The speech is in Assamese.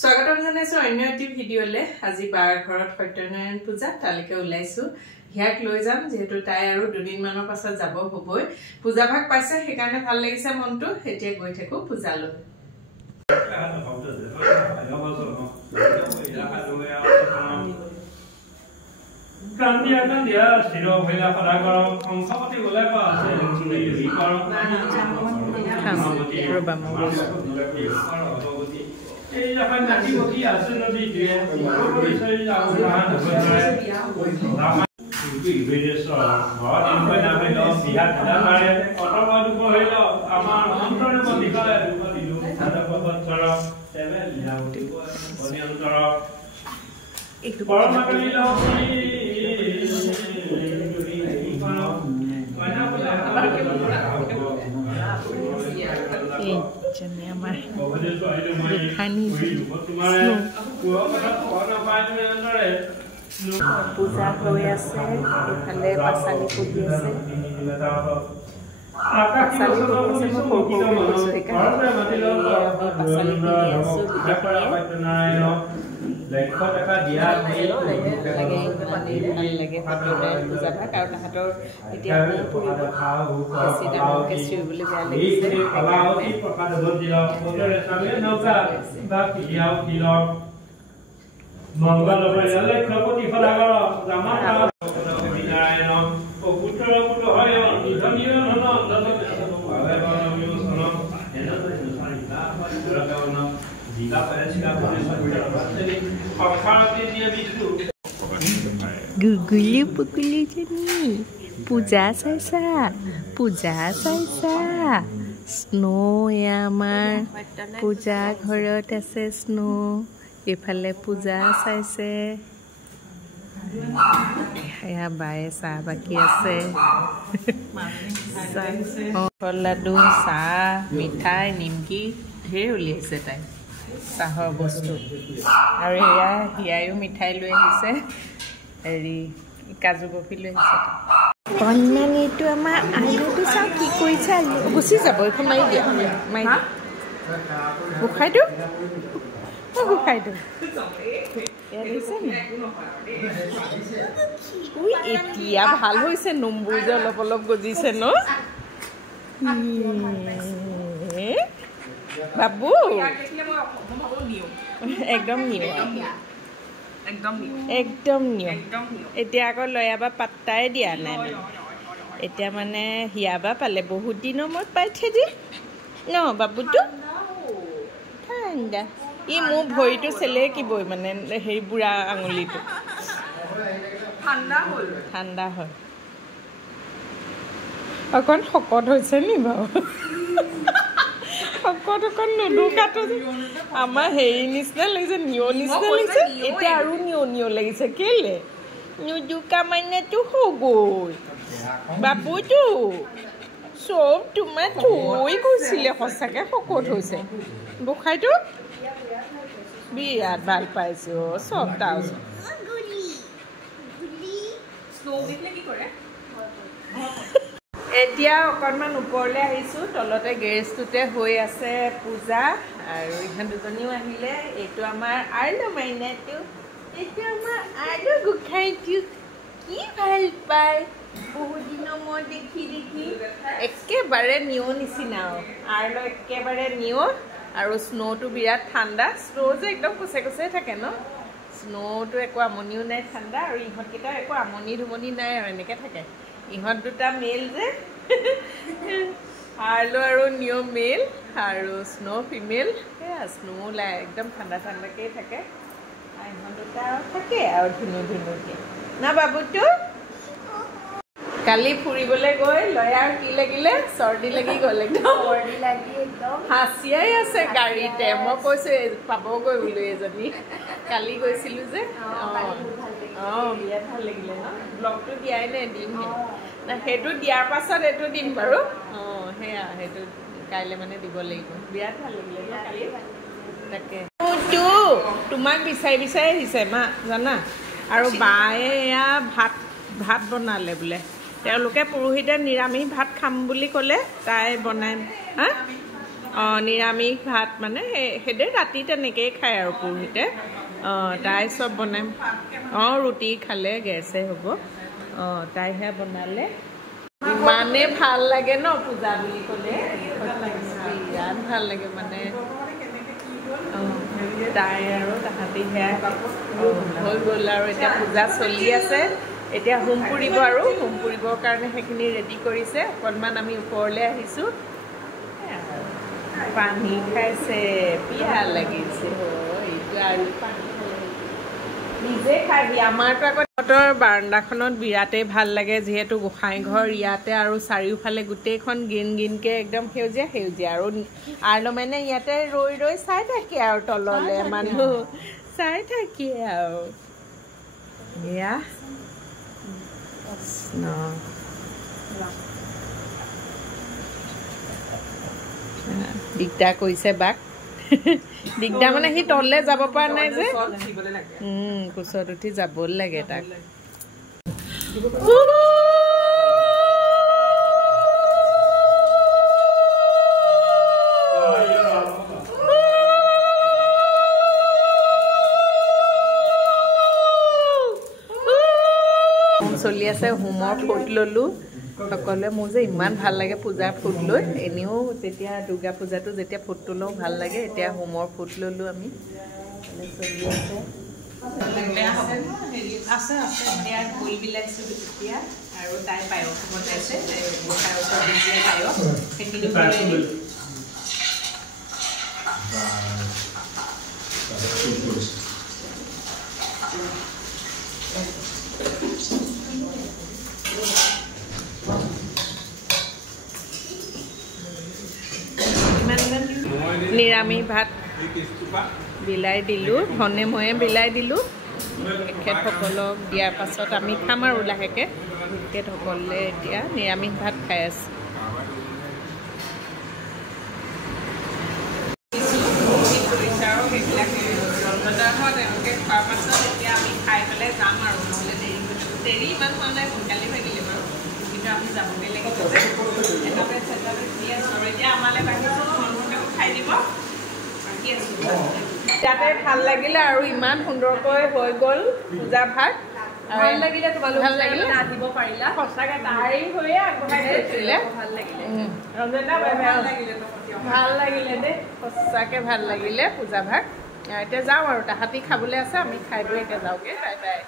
স্বাগতম জনাইছো অন্য এটি ভিডিঅ'লে। আজি বাৰ ঘৰত সত্যনাৰায়ণ পূজা তালৈকে ওলাইছো। হিয়াক লৈ যাম যেহেতু তাই আৰু দুদিনমানৰ পাছত যাব হ'বই। পূজা ভাগ পাইছে সেইকাৰণে ভাল লাগিছে মনটো। এতিয়া গৈ থাকো পূজালৈ। এই এখন নাকি বকি আছে নদী দিয়ে পৰিচয় যাও না বিদেশৰ ঘৰত ইনকনা হৈ লও বিহাত দামাৰে অটমত হইল আমাৰ অন্তৰে বলিকালে দুখ দিলু সাদা পথৰ তেবে লিয়াও বনি অন্তৰ একটু পৰমাকলি লহনি পূজা হৈ আছে এফালে পাচালি পুজি আছে মংগল বৈলে খপতি ফলাগৰ জামাতা বিনাৰায়ণ ও পুত্ৰ পুত্ৰ হয় নিধনিয় নন দলকে ভাবে বনমিও সনম এনতে সুসাৰিতা পুৰকাৱন জিলা পৰেছিলা পৰেছৰ বাতৰি অক্ষৰতে দিয়ে বিষ্ণু গুগুলি পুকুলি জনী পূজা চাইছা স্নো আমাৰ পূজা ঘৰত আছে স্নো এফালে পূজা চাইছে এয়া বায়ে চাহ বাকি আছে লাডু চাহ মিঠাই নিমকি ঢেৰ উলিয়াইছে তাই চাহৰ বস্তু আৰু এয়া হিয়ায়ো মিঠাই লৈ আহিছে হেৰি কাজু বফি লৈ আহিছে কন্যানীটো আমাৰ আলুটো চাওঁ কি কৰিছে গুচি যাব এইখন মাৰি দিয়া গোসাঁইটো এতিয়া ভাল হৈছে নম্বুৰ যে অলপ অলপ গজিছে ন বাবু একদম নিউ এতিয়া আকৌ লয়াবা পাত্তাই দিয়া নাই মানে এতিয়া মানে হিয়াবা পালে বহুত দিনৰ মূৰত পাইছে যে ন বাবুটো ঠাণ্ডা ই মোৰ ভৰিটো চেলেকিবই মানে হেৰি বুঢ়া আঙুলিটো ঠাণ্ডা হয় অকণ শকত হৈছে নি বাৰু শকত অকণ নুদুকাটো আমাৰ হেৰি নিচিনা লাগিছে নিয় নিচিনা লাগিছে এতিয়া আৰু নিয় লাগিছে কেলে নুদুকা মানেতো হগৈ বাবুটো চব তোমাৰ থৈ গৈছিলে সঁচাকৈ শকত হৈছে গোসাঁইটো বিৰাট ভাল পাইছো চব এতিয়া অকণমান ওপৰলৈ আহিছোঁ তলতে গেৰেজটোতে হৈ আছে পূজা আৰু ইহঁত দুজনীও আহিলে এইটো আমাৰ আইলো মাইনাটো এইটো আমাৰ আইলো গোসাঁইটো কি ভাল পায় বহুত দিনৰ মই দেখি একেবাৰে নিয় নিচিনা আইলো একেবাৰে নিয় আৰু স্নোটো বিৰাট ঠাণ্ডা স্নো যে একদম কুচে কুচে থাকে ন স্নোটো একো আমনিও নাই ঠাণ্ডা আৰু ইহঁতকেইটা একো আমনি ধুমনি নাই আৰু এনেকৈ থাকে ইহঁত দুটা মেল যে আৰ্লো আৰু নিয় মেল আৰু স্নো ফিমেল সেয়া স্নো ওলাই একদম ঠাণ্ডাকেই থাকে ইহঁত দুটা থাকে আৰু ধুনুকৈ না বাবুটো কালি ফুৰিবলৈ গৈ লয়াৰ কি লাগিলে চৰ্দি লাগি গ'ল একদম হাঁচিয়াই আছে গাড়ীতে মই কৈছোঁ পাবগৈ বোলো এজনী কালি গৈছিলোঁ যে বিৰাট ভাল লাগিলে ন ব্লগটো দিয়াই নাই দিমহে না সেইটো দিয়াৰ পাছত এইটো দিম বাৰু সেয়া সেইটো কাইলৈ মানে দিব লাগিব বিৰাট ভাল লাগিলে ন কালি তাকে তোমাক বিচাৰি আহিছে মা জানা আৰু বায়ে এয়া ভাত বনালে বোলে তেওঁলোকে পৰহিতে নিৰামিষ ভাত খাম বুলি ক'লে তাই বনাই নিৰামিষ ভাত মানে সেইদে ৰাতি তেনেকেই খায় আৰু পুৰোহিতে তাই চব বনাই ৰুটি খালে গেছে হ'ব তাইহে বনালে ইমানে ভাল লাগে ন পূজা বুলি ক'লে বিৰাট ভাল লাগে মানে তাই আৰু তাহাঁতি সেয়া হৈ গ'ল আৰু এতিয়া পূজা চলি আছে এতিয়া হোম পুৰিব আৰু হোম পুৰিবৰ কাৰণে সেইখিনি ৰেডি কৰিছে অকণমান আমি ওপৰলৈ আহিছোঁ পানী খাইছে পিয়াহ লাগিছে এইটো আৰু পানী নিজে খাবি আমাৰতো আকৌ সিহঁতৰ বাৰাণ্ডাখনত বিৰাটেই ভাল লাগে যিহেতু গোসাঁই ঘৰ ইয়াতে আৰু চাৰিওফালে গোটেইখন গ্ৰীণ গ্ৰীণকৈ একদম সেউজীয়া সেউজীয়া আৰু আৰ্লমেনে ইয়াতে ৰৈ ৰৈ চাই থাকে আৰু তললৈ মানুহ চাই থাকে আৰু এয়া দিগদাৰ কৰিছে বাক দিগদাৰ মানে সি তললৈ যাব পৰা নাই যে কোচত উঠি যাব লাগে তাক চলি আছে হোমৰ ফুট ললো সকলোৱে মোৰ যে ইমান ভাল লাগে পূজাৰ ফুট লৈ এনেও যেতিয়া দুৰ্গা পূজাটো যেতিয়া ফুটটো লওঁ ভাল লাগে এতিয়া হোমৰ ফুট ললো আমি চলি আছে এতিয়া ফুলবিলাক এতিয়া আৰু তাই পায়স বনাইছে পায়স সেইখিনি নিৰামিষ ভাত বিলাই দিলোঁ ধনে ময়ে বিলাই দিলোঁ তেখেতসকলক দিয়াৰ পাছত আমি খাম আৰু লাহেকৈ তেখেতসকলে এতিয়া নিৰামিষ ভাত খাই আছে তেওঁলোকে খোৱাৰ পাছত এতিয়া আমি খাই পেলাই যাম আৰু নহ'লে দেৰি ইমান হোৱা নাই সোনকালে ভাগিলে বাৰু কিন্তু আমি যাবগৈ লাগিব এতিয়া আমালৈ বাঢ়িছোঁ খাই দিব তাতে ভাল লাগিলে আৰু ইমান সুন্দৰকৈ হৈ গ'ল পূজা ভাত ভাল লাগিলে তোমালোক ভাল লাগিলে আহিব পাৰিলা সঁচাকৈ তাই হৈয়ে আগবঢ়াই গৈছিলে ভাল লাগিলে ৰঞ্জনা ভাল লাগিলে দেই সঁচাকৈ ভাল লাগিলে পূজা ভাত এতিয়া যাওঁ আৰু তাহাঁতি খাবলৈ আছে আমি খাই বৈ এতিয়া যাওঁগৈ বাই বাই